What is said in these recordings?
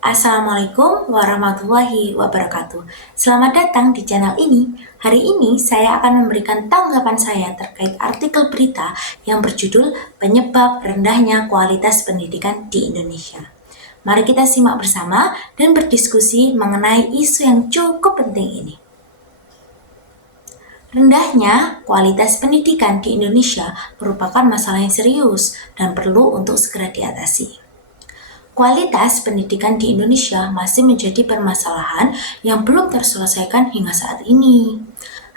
Assalamualaikum warahmatullahi wabarakatuh. Selamat datang di channel ini. Hari ini saya akan memberikan tanggapan saya terkait artikel berita yang berjudul Penyebab Rendahnya Kualitas Pendidikan di Indonesia. Mari kita simak bersama dan berdiskusi mengenai isu yang cukup penting ini. Rendahnya kualitas pendidikan di Indonesia merupakan masalah yang serius dan perlu untuk segera diatasi. Kualitas pendidikan di Indonesia masih menjadi permasalahan yang belum terselesaikan hingga saat ini.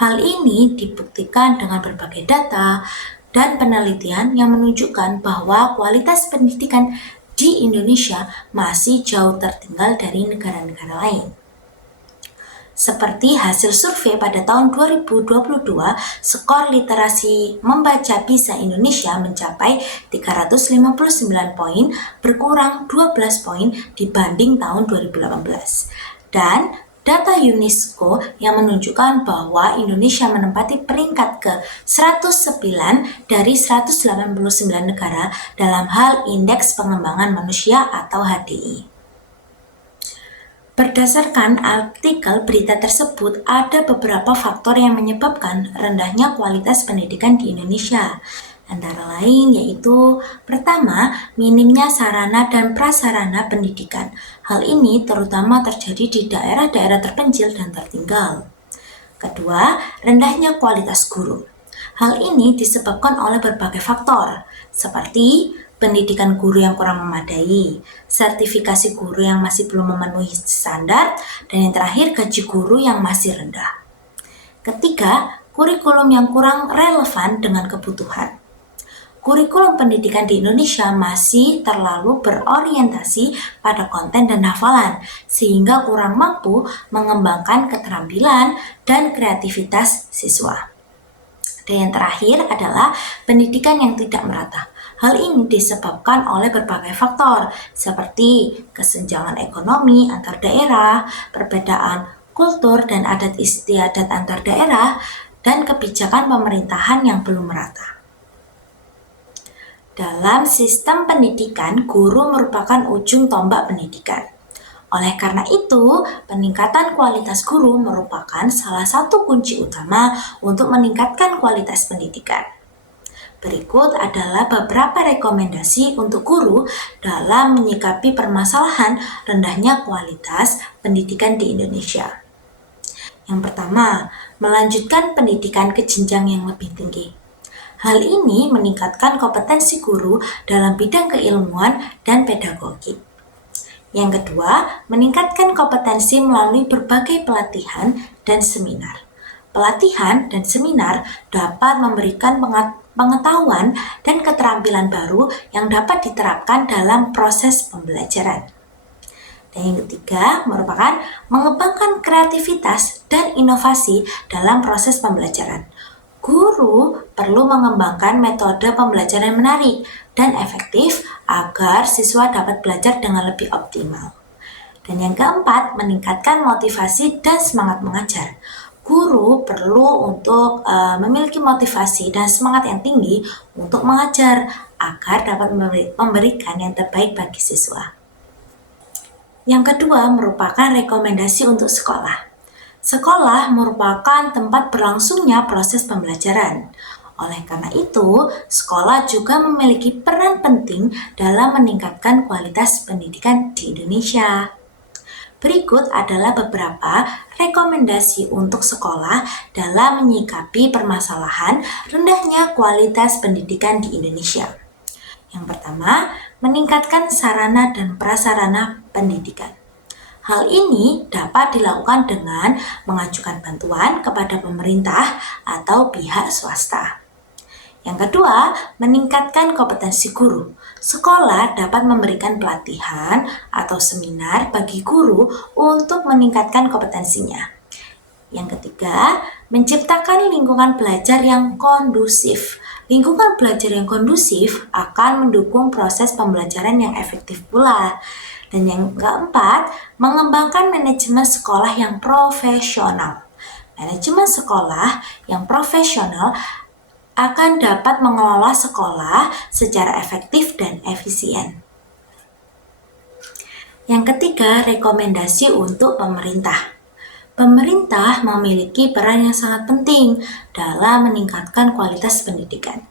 Hal ini dibuktikan dengan berbagai data dan penelitian yang menunjukkan bahwa kualitas pendidikan di Indonesia masih jauh tertinggal dari negara-negara lain. Seperti hasil survei pada tahun 2022, skor literasi membaca PISA Indonesia mencapai 359 poin, berkurang 12 poin dibanding tahun 2018. Dan data UNESCO yang menunjukkan bahwa Indonesia menempati peringkat ke 109 dari 189 negara dalam hal Indeks Pengembangan Manusia atau HDI. Berdasarkan artikel berita tersebut, ada beberapa faktor yang menyebabkan rendahnya kualitas pendidikan di Indonesia. Antara lain yaitu, pertama, minimnya sarana dan prasarana pendidikan. Hal ini terutama terjadi di daerah-daerah terpencil dan tertinggal. Kedua, rendahnya kualitas guru. Hal ini disebabkan oleh berbagai faktor, seperti pendidikan guru yang kurang memadai, sertifikasi guru yang masih belum memenuhi standar, dan yang terakhir gaji guru yang masih rendah. Ketiga, kurikulum yang kurang relevan dengan kebutuhan. Kurikulum pendidikan di Indonesia masih terlalu berorientasi pada konten dan hafalan, sehingga kurang mampu mengembangkan keterampilan dan kreativitas siswa. Dan yang terakhir adalah pendidikan yang tidak merata. Hal ini disebabkan oleh berbagai faktor, seperti kesenjangan ekonomi antar daerah, perbedaan kultur dan adat istiadat antar daerah, dan kebijakan pemerintahan yang belum merata. Dalam sistem pendidikan, guru merupakan ujung tombak pendidikan. Oleh karena itu, peningkatan kualitas guru merupakan salah satu kunci utama untuk meningkatkan kualitas pendidikan. Berikut adalah beberapa rekomendasi untuk guru dalam menyikapi permasalahan rendahnya kualitas pendidikan di Indonesia. Yang pertama, melanjutkan pendidikan ke jenjang yang lebih tinggi. Hal ini meningkatkan kompetensi guru dalam bidang keilmuan dan pedagogi. Yang kedua, meningkatkan kompetensi melalui berbagai pelatihan dan seminar. Pelatihan dan seminar dapat memberikan pengetahuan dan keterampilan baru yang dapat diterapkan dalam proses pembelajaran. Dan yang ketiga merupakan mengembangkan kreativitas dan inovasi dalam proses pembelajaran. Guru perlu mengembangkan metode pembelajaran yang menarik dan efektif agar siswa dapat belajar dengan lebih optimal. Dan yang keempat, meningkatkan motivasi dan semangat mengajar. Guru perlu untuk memiliki motivasi dan semangat yang tinggi untuk mengajar agar dapat memberikan yang terbaik bagi siswa. Yang kedua merupakan rekomendasi untuk sekolah. Sekolah merupakan tempat berlangsungnya proses pembelajaran. Oleh karena itu, sekolah juga memiliki peran penting dalam meningkatkan kualitas pendidikan di Indonesia. Berikut adalah beberapa rekomendasi untuk sekolah dalam menyikapi permasalahan rendahnya kualitas pendidikan di Indonesia. Yang pertama, meningkatkan sarana dan prasarana pendidikan. Hal ini dapat dilakukan dengan mengajukan bantuan kepada pemerintah atau pihak swasta. Yang kedua, meningkatkan kompetensi guru. Sekolah dapat memberikan pelatihan atau seminar bagi guru untuk meningkatkan kompetensinya. Yang ketiga, menciptakan lingkungan belajar yang kondusif. Lingkungan belajar yang kondusif akan mendukung proses pembelajaran yang efektif pula. Dan yang keempat, mengembangkan manajemen sekolah yang profesional. Manajemen sekolah yang profesional akan dapat mengelola sekolah secara efektif dan efisien. Yang ketiga, rekomendasi untuk pemerintah. Pemerintah memiliki peran yang sangat penting dalam meningkatkan kualitas pendidikan.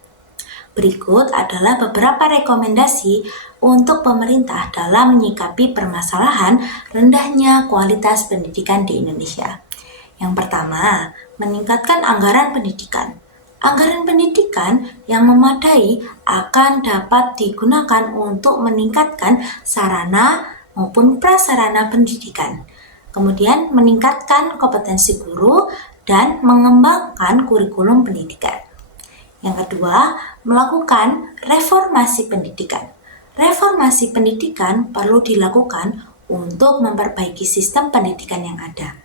Berikut adalah beberapa rekomendasi untuk pemerintah dalam menyikapi permasalahan rendahnya kualitas pendidikan di Indonesia. Yang pertama, meningkatkan anggaran pendidikan. Anggaran pendidikan yang memadai akan dapat digunakan untuk meningkatkan sarana maupun prasarana pendidikan. Kemudian meningkatkan kompetensi guru dan mengembangkan kurikulum pendidikan. Yang kedua, melakukan reformasi pendidikan. Reformasi pendidikan perlu dilakukan untuk memperbaiki sistem pendidikan yang ada.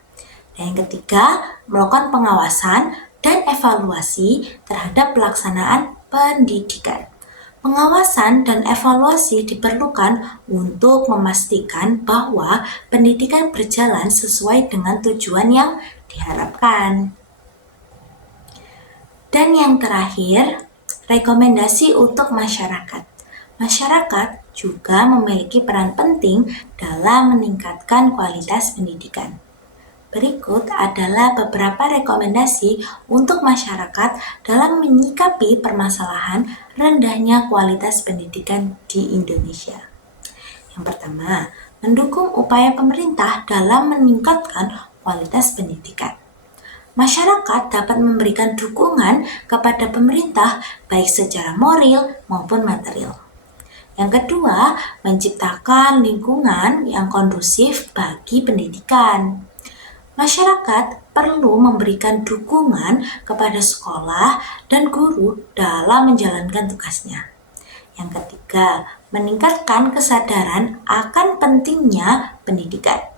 Dan yang ketiga, melakukan pengawasan dan evaluasi terhadap pelaksanaan pendidikan. Pengawasan dan evaluasi diperlukan untuk memastikan bahwa pendidikan berjalan sesuai dengan tujuan yang diharapkan. Dan yang terakhir, rekomendasi untuk masyarakat. Masyarakat juga memiliki peran penting dalam meningkatkan kualitas pendidikan. Berikut adalah beberapa rekomendasi untuk masyarakat dalam menyikapi permasalahan rendahnya kualitas pendidikan di Indonesia. Yang pertama, mendukung upaya pemerintah dalam meningkatkan kualitas pendidikan. Masyarakat dapat memberikan dukungan kepada pemerintah baik secara moral maupun material. Yang kedua, menciptakan lingkungan yang kondusif bagi pendidikan. Masyarakat perlu memberikan dukungan kepada sekolah dan guru dalam menjalankan tugasnya. Yang ketiga, meningkatkan kesadaran akan pentingnya pendidikan.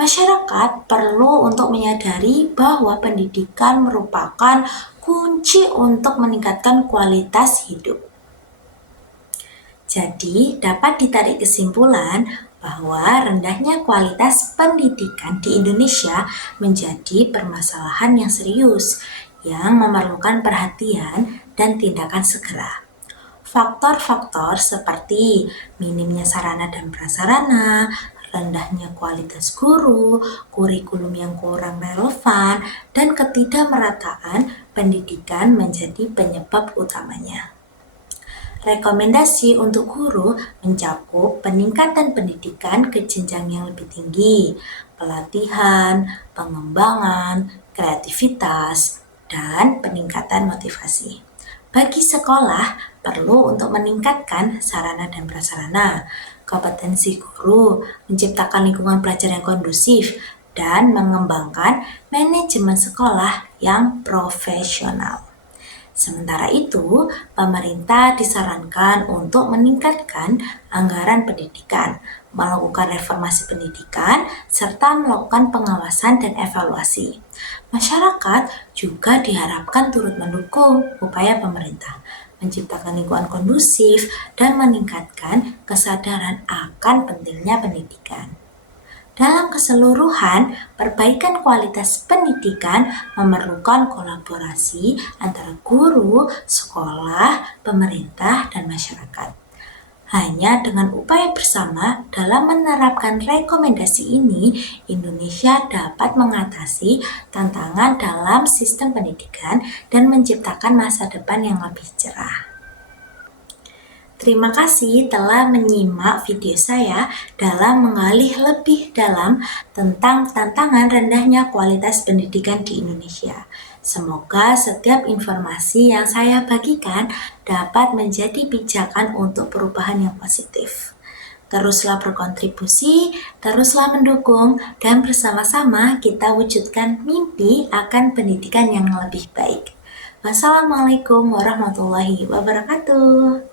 Masyarakat perlu untuk menyadari bahwa pendidikan merupakan kunci untuk meningkatkan kualitas hidup. Jadi, dapat ditarik kesimpulan bahwa rendahnya kualitas pendidikan di Indonesia menjadi permasalahan yang serius yang memerlukan perhatian dan tindakan segera. Faktor-faktor seperti minimnya sarana dan prasarana, rendahnya kualitas guru, kurikulum yang kurang relevan, dan ketidakmerataan pendidikan menjadi penyebab utamanya. Rekomendasi untuk guru mencakup peningkatan pendidikan ke jenjang yang lebih tinggi, pelatihan, pengembangan, kreativitas, dan peningkatan motivasi. Bagi sekolah, perlu untuk meningkatkan sarana dan prasarana, kompetensi guru, menciptakan lingkungan belajar yang kondusif, dan mengembangkan manajemen sekolah yang profesional. Sementara itu, pemerintah disarankan untuk meningkatkan anggaran pendidikan, melakukan reformasi pendidikan, serta melakukan pengawasan dan evaluasi. Masyarakat juga diharapkan turut mendukung upaya pemerintah, menciptakan lingkungan kondusif, dan meningkatkan kesadaran akan pentingnya pendidikan. Dalam keseluruhan, perbaikan kualitas pendidikan memerlukan kolaborasi antara guru, sekolah, pemerintah, dan masyarakat. Hanya dengan upaya bersama dalam menerapkan rekomendasi ini, Indonesia dapat mengatasi tantangan dalam sistem pendidikan dan menciptakan masa depan yang lebih cerah. Terima kasih telah menyimak video saya dalam menggali lebih dalam tentang tantangan rendahnya kualitas pendidikan di Indonesia. Semoga setiap informasi yang saya bagikan dapat menjadi pijakan untuk perubahan yang positif. Teruslah berkontribusi, teruslah mendukung, dan bersama-sama kita wujudkan mimpi akan pendidikan yang lebih baik. Wassalamualaikum warahmatullahi wabarakatuh.